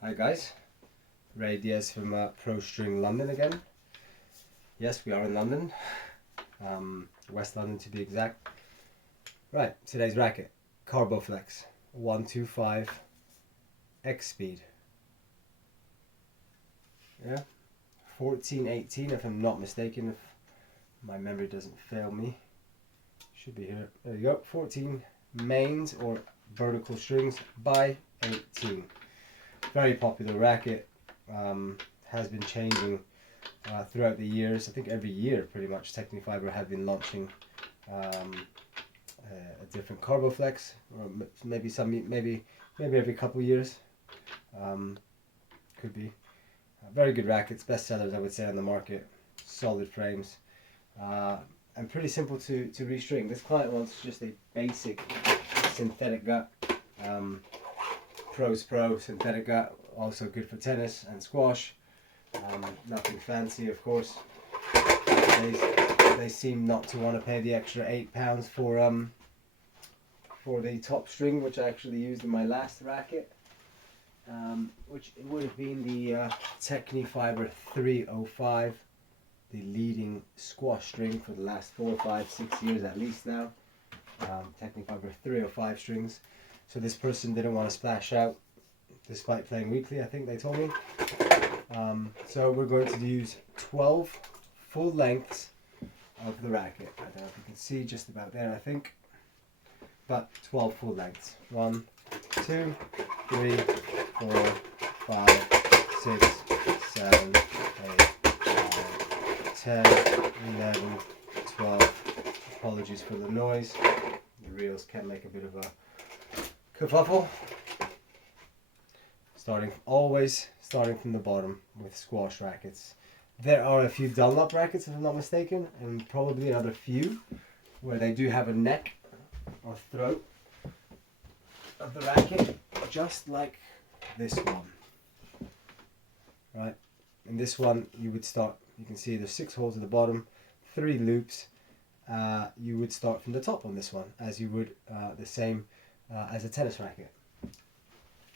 Hi guys, Ray Diaz from Pro String London again. Yes, we are in London, West London to be exact. Right, today's racket, Carboflex 125 X speed. Yeah, 1418 if I'm not mistaken, if my memory doesn't fail me. Should be here. There you go, 14 mains or vertical strings by 18. Very popular racket, has been changing throughout the years. I think every year pretty much Tecnifibre have been launching a different Carboflex, or maybe every couple years. Could be very good rackets, best sellers I would say on the market. Solid frames, and pretty simple to restring. This client wants just a basic synthetic gut. Pro's Pro synthetic gut, also good for tennis and squash. Nothing fancy, of course. They seem not to want to pay the extra £8 for the top string, which I actually used in my last racket, which it would have been the Tecnifibre 305, the leading squash string for the last 4, 5, 6 years at least now. Tecnifibre 305 strings. So this person didn't want to splash out despite playing weekly, I think they told me. So we're going to use 12 full lengths of the racket. I don't know if you can see, just about there I think. But 12 full lengths. 1, 2, 3, 4, 5, 6, 7, 8, 9, 10, 11, 12. Apologies for the noise. The reels can make a bit of a kerfuffle. Always starting from the bottom with squash rackets. There are a few Dunlop rackets, if I'm not mistaken, and probably another few where they do have a neck or throat of the racket, just like this one. Right, in this one you would start, you can see there's 6 holes at the bottom, 3 loops. You would start from the top on this one, as you would the same as a tennis racket,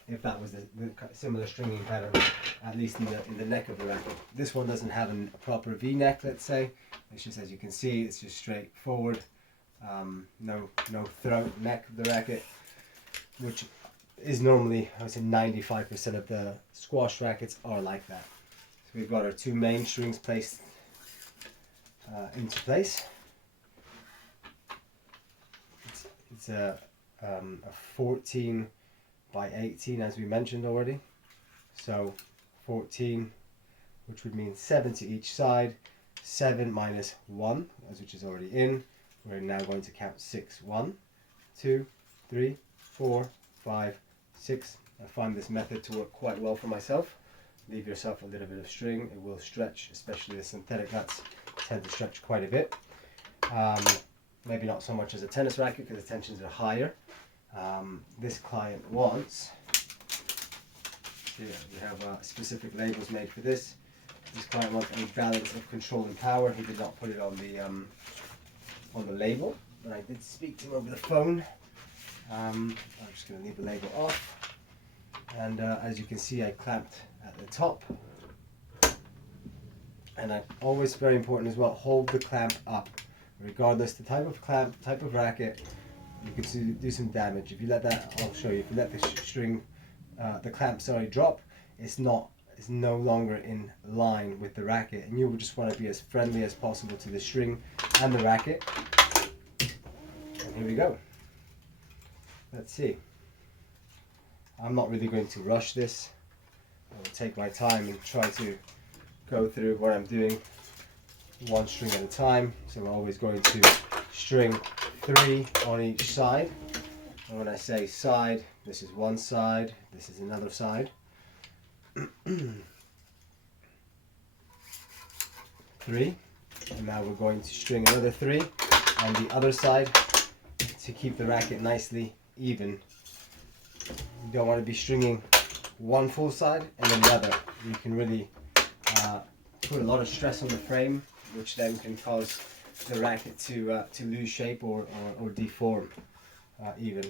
if that was the similar stringing pattern, at least in the neck of the racket. This one doesn't have a proper V-neck, let's say. It's just, as you can see, it's just straight forward. No throat, neck of the racket, which is normally, I would say 95% of the squash rackets are like that. So we've got our 2 main strings placed into place. It's a 14 by 18, as we mentioned already. So 14, which would mean 7 to each side. 7 minus 1, which is already in. We're now going to count 6. 1, 2, 3, 4, 5, 6. I find this method to work quite well for myself. Leave yourself a little bit of string. It will stretch, especially the synthetic nuts tend to stretch quite a bit. Maybe not so much as a tennis racket because the tensions are higher. This client wants, we have specific labels made for this. This client wants a balance of control and power. He did not put it on the label, but I did speak to him over the phone. I'm just going to leave the label off, and as you can see, I clamped at the top, and always very important as well, hold the clamp up, regardless the type of clamp, type of racket. You can do some damage if you let that. I'll show you. If you let the string, the clamp, drop, it's no longer in line with the racket, and you would just want to be as friendly as possible to the string and the racket. And here we go. Let's see. I'm not really going to rush this. I will take my time and try to go through what I'm doing one string at a time. So we're always going to string 3 on each side, and when I say side, this is one side, this is another side. 3, and now we're going to string another 3 on the other side to keep the racket nicely even. You don't want to be stringing one full side and then the other. You can really put a lot of stress on the frame, which then can cause the racket to lose shape or deform even,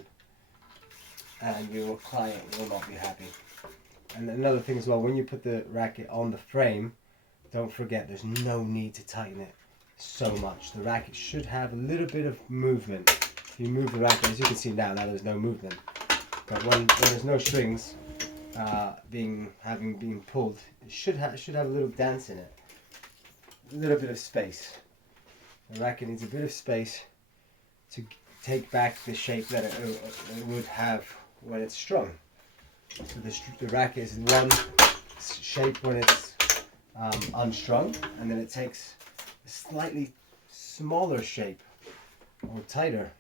and your client will not be happy. And another thing as well, when you put the racket on the frame, don't forget there's no need to tighten it so much. The racket should have a little bit of movement. If you move the racket, as you can see now there's no movement. But when there's no strings being pulled, it should have a little dance in it. A little bit of space. The racket needs a bit of space to take back the shape that it would have when it's strung. So the racket is one shape when it's unstrung, and then it takes a slightly smaller shape, or tighter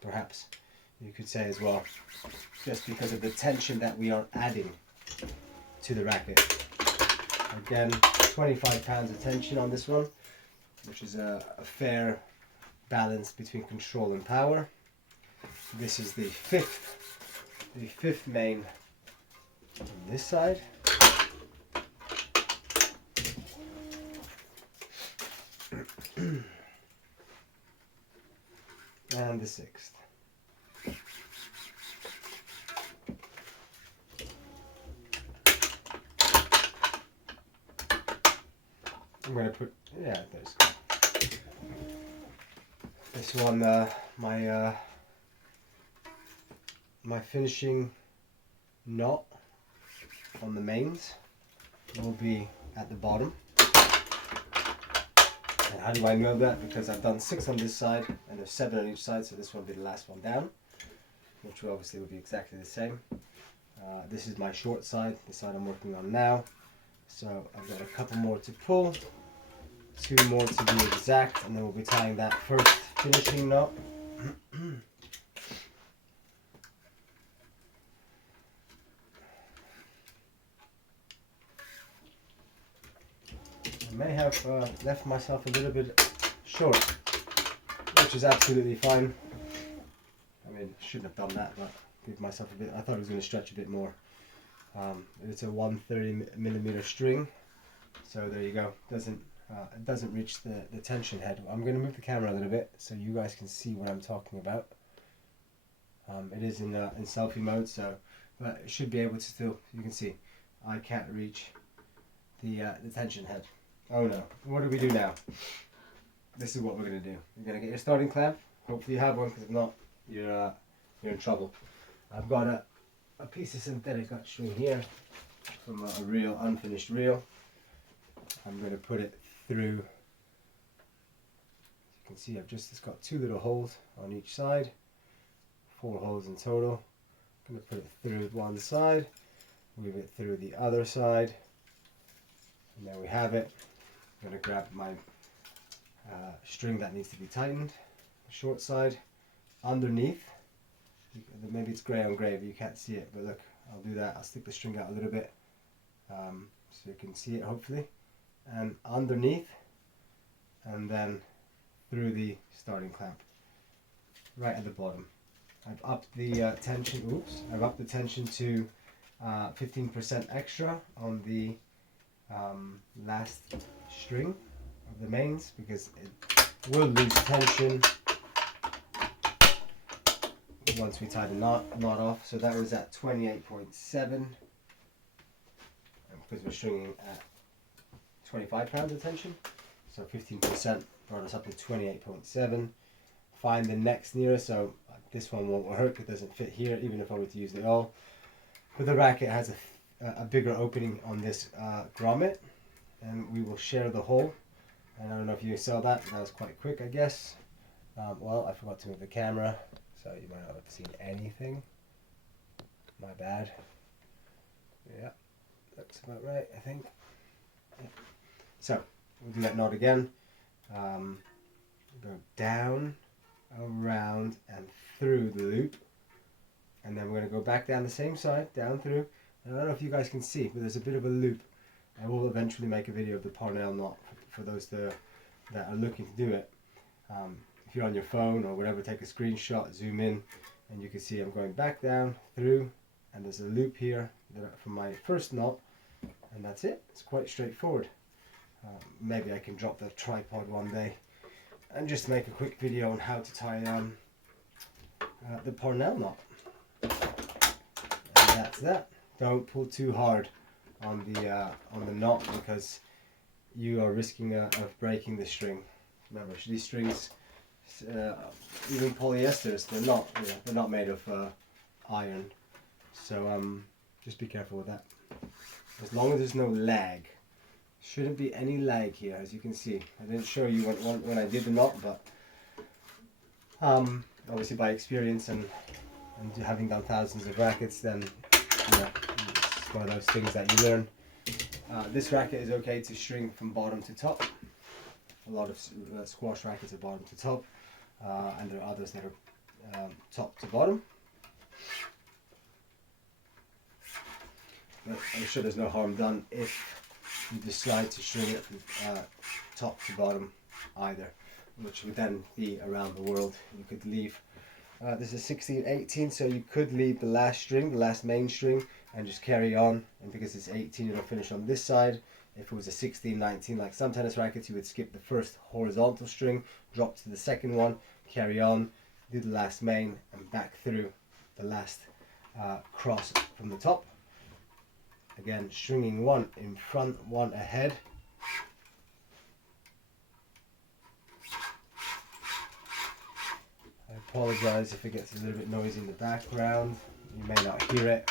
perhaps you could say as well, just because of the tension that we are adding to the racket. Again, 25 pounds of tension on this one, which is a fair balance between control and power. This is the fifth main on this side. And the sixth. I'm going to put, yeah, there's this one, my finishing knot on the mains will be at the bottom. And how do I know that? Because I've done 6 on this side and there's 7 on each side, so this one will be the last one down, which obviously will be exactly the same. This is my short side, the side I'm working on now. So I've got a couple more to pull, 2 more to be exact, and then we'll be tying that first finishing knot. I may have left myself a little bit short, which is absolutely fine. I mean, shouldn't have done that, but give myself a bit. I thought it was going to stretch a bit more. It's a 130mm string, so there you go. It doesn't reach the tension head. I'm going to move the camera a little bit so you guys can see what I'm talking about. It is in selfie mode, so but it should be able to still. You can see I can't reach the tension head. Oh no! What do we do now? This is what we're going to do. You're going to get your starting clamp. Hopefully you have one, because if not, you're in trouble. I've got a piece of synthetic gut string here from a reel, unfinished reel. I'm going to put it through. As you can see, it's got 2 little holes on each side, 4 holes in total. I'm going to put it through one side, move it through the other side, and there we have it. I'm going to grab my string that needs to be tightened, the short side, underneath. Maybe it's grey on grey, but you can't see it, but look, I'll do that. I'll stick the string out a little bit so you can see it hopefully, and underneath, and then through the starting clamp right at the bottom. I've upped the tension, I've upped the tension to 15% extra on the last string of the mains, because it will lose tension once we tie the knot off. So that was at 28.7, because we're stringing at 25 pounds of tension, so 15% brought us up to 28.7. Find the next nearest, so this one won't work, it doesn't fit here even if I were to use the awl. But the racket has a bigger opening on this grommet, and we will share the hole. And I don't know if you saw that, that was quite quick, I guess. Well, I forgot to move the camera, so you might not have seen anything. My bad. Yeah, looks about right, I think. Yeah. So, we'll do that knot again. Go down, around, and through the loop. And then we're going to go back down the same side, down through. And I don't know if you guys can see, but there's a bit of a loop. I will eventually make a video of the Parnell knot for those that are looking to do it. If you're on your phone or whatever, take a screenshot, zoom in, and you can see I'm going back down, through, and there's a loop here from my first knot, and that's it. It's quite straightforward. Maybe I can drop the tripod one day and just make a quick video on how to tie the Parnell knot. And that's that. don't pull too hard on the knot, because you are risking of breaking the string. Remember, these strings, even polyesters, they're not made of iron, so just be careful with that. As long as there's no lag, shouldn't be any lag here. As you can see, I didn't show you when I did the knot, but obviously by experience and having done thousands of rackets, then it's one of those things that you learn. This racket is okay to string from bottom to top. A lot of squash rackets are bottom to top, and there are others that are top to bottom. But I'm sure there's no harm done if you decide to string it from top to bottom either, which would then be around the world. You could leave, this is 16-18, so you could leave the last string, the last main string, and just carry on, and because it's 18 it'll finish on this side. If it was a 16-19, like some tennis rackets, you would skip the first horizontal string, drop to the second one, carry on, do the last main, and back through the last cross from the top. Again, stringing one in front, one ahead. I apologize if it gets a little bit noisy in the background. You may not hear it.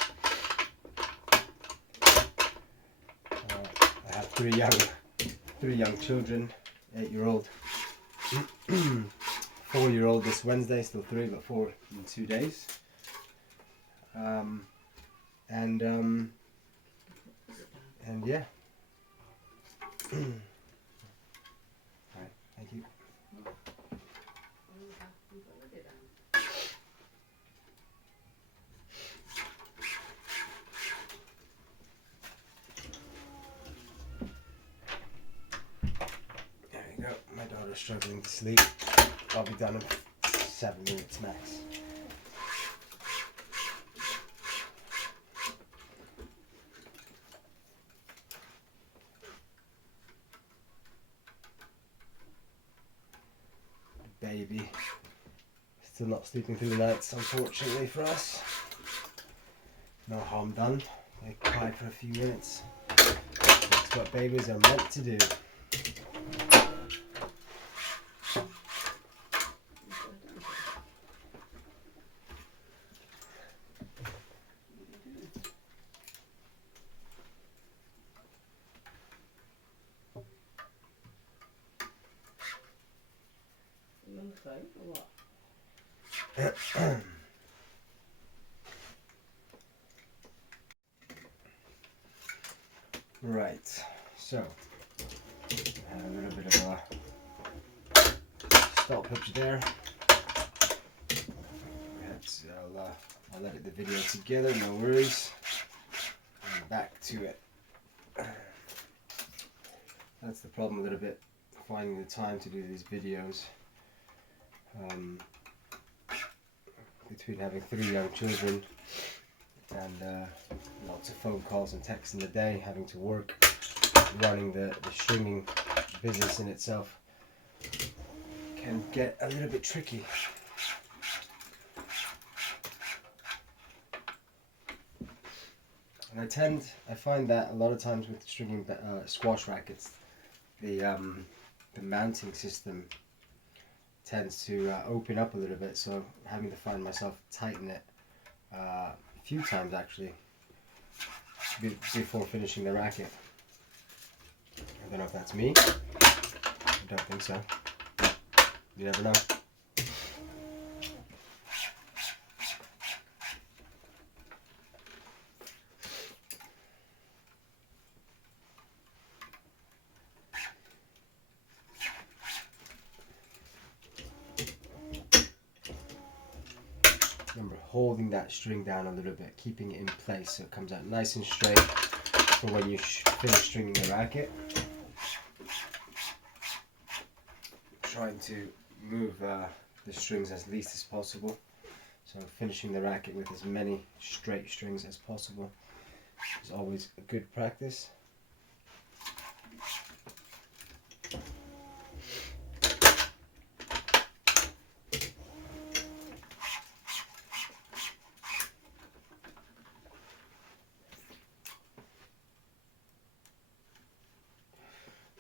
I have three young children, 8-year-old, 4-year-old this Wednesday, still 3, but 4 in 2 days. And yeah. Alright, thank you. There you go. My daughter's struggling to sleep. I'll be done in 7 minutes max. Baby still not sleeping through the nights, unfortunately for us. No harm done. They cried for a few minutes. That's what babies are meant to do. Right, so a little bit of a stoppage there. I'll edit the video together, no worries. And back to it. That's the problem a little bit, finding the time to do these videos. Between having 3 young children and lots of phone calls and texts in the day, having to work, running the stringing business in itself can get a little bit tricky. And I find that a lot of times with stringing squash rackets, the mounting system tends to open up a little bit, so having to find myself tighten it a few times actually before finishing the racket. I don't know if that's me. I don't think so. You never know. Remember, holding that string down a little bit, keeping it in place so it comes out nice and straight for when you finish stringing the racket. Trying to move the strings as least as possible, so finishing the racket with as many straight strings as possible is always a good practice.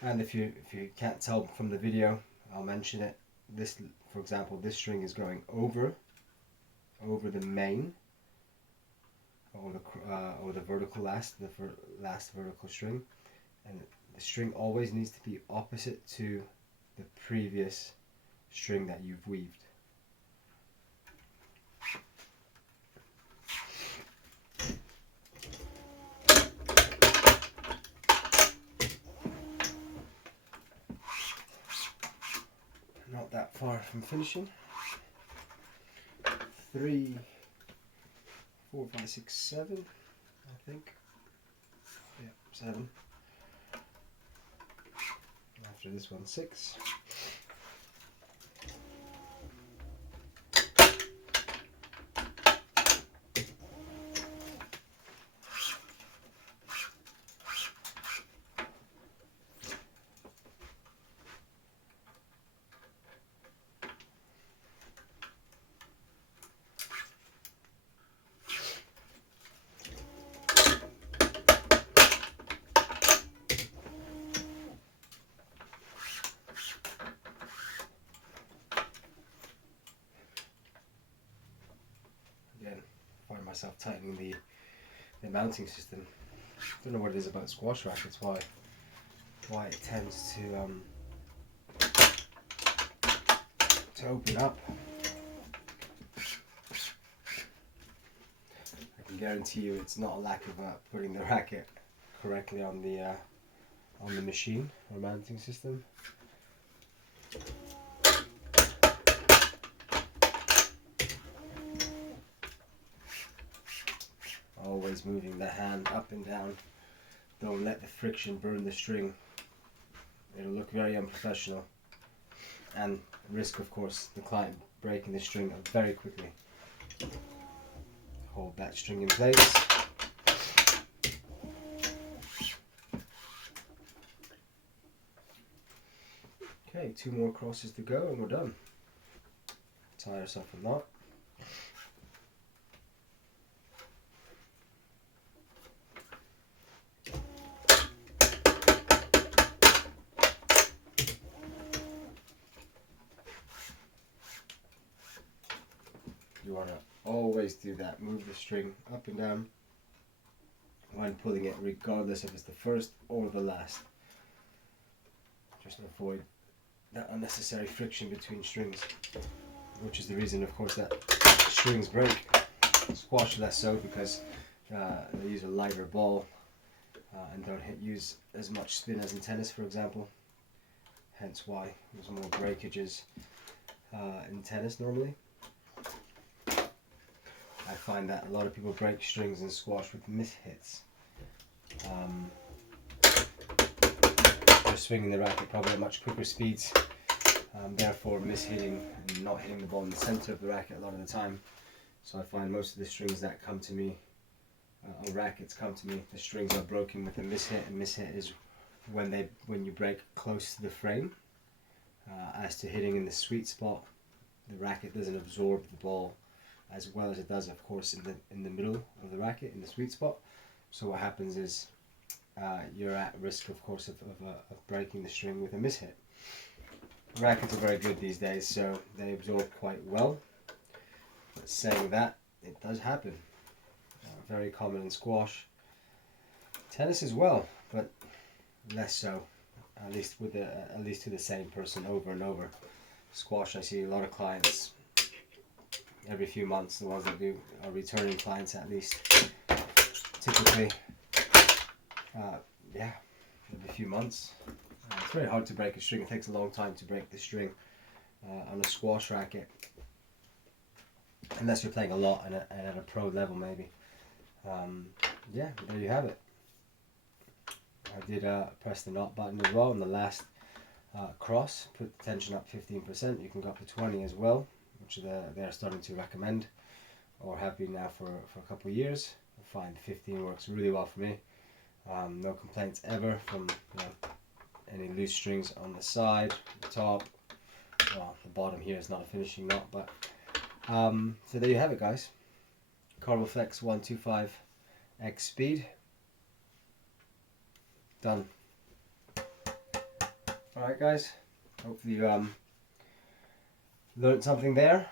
And if you can't tell from the video, I'll mention it. This, for example, this string is going over the main, or the vertical last vertical string, and the string always needs to be opposite to the previous string that you've weaved. Not that far from finishing. 3, 4, 5, 6, 7, I think. Yeah, 7. After this one, 6. Again, find myself tightening the mounting system. Don't know what it is about squash rackets, why it tends to open up. I can guarantee you it's not a lack of putting the racket correctly on the machine or mounting system. Always moving the hand up and down. Don't let the friction burn the string. It'll look very unprofessional, and risk, of course, the client breaking the string very quickly. Hold that string in place. Okay, 2 more crosses to go and we're done. Tie yourself a knot. You want to always do that, move the string up and down when pulling it, regardless if it's the first or the last. Just to avoid that unnecessary friction between strings, which is the reason, of course, that strings break. Squash less so, because they use a lighter ball and don't use as much spin as in tennis, for example. Hence why there's more breakages in tennis normally. I find that a lot of people break strings in squash with mishits. They're swinging the racket probably at much quicker speeds, therefore mishitting and not hitting the ball in the center of the racket a lot of the time. So I find most of the strings that come to me, or rackets come to me, the strings are broken with a mishit, and mishit is when you break close to the frame. As to hitting in the sweet spot, the racket doesn't absorb the ball as well as it does, of course, in the middle of the racket, in the sweet spot. So what happens is you're at risk, of course, of breaking the string with a mishit. Rackets are very good these days, so they absorb quite well. But saying that, it does happen. Very common in squash, tennis as well, but less so. At least to the same person over and over. Squash, I see a lot of clients every few months. The ones that do are returning clients, at least typically. Yeah, every few months. It's very hard to break a string. It takes a long time to break the string on a squash racket, unless you're playing a lot and at a pro level, maybe. Yeah, there you have it. I did press the knot button as well on the last cross, put the tension up 15%. You can go up to 20 as well, which they're starting to recommend, or have been now for a couple of years. I find 15 works really well for me. No complaints ever from any loose strings on the side, the top. Well, the bottom here is not a finishing knot, but so there you have it, guys. Carboflex 125x speed. Done. Alright guys, hopefully you learned something there.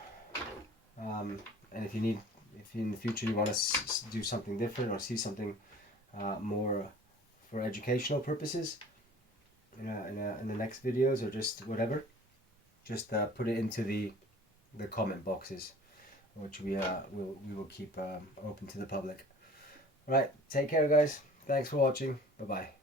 And if in the future you want to do something different or see something more for educational purposes in the next videos or just whatever, just put it into the comment boxes, which we will keep open to the public. Right, take care guys. Thanks for watching. Bye bye.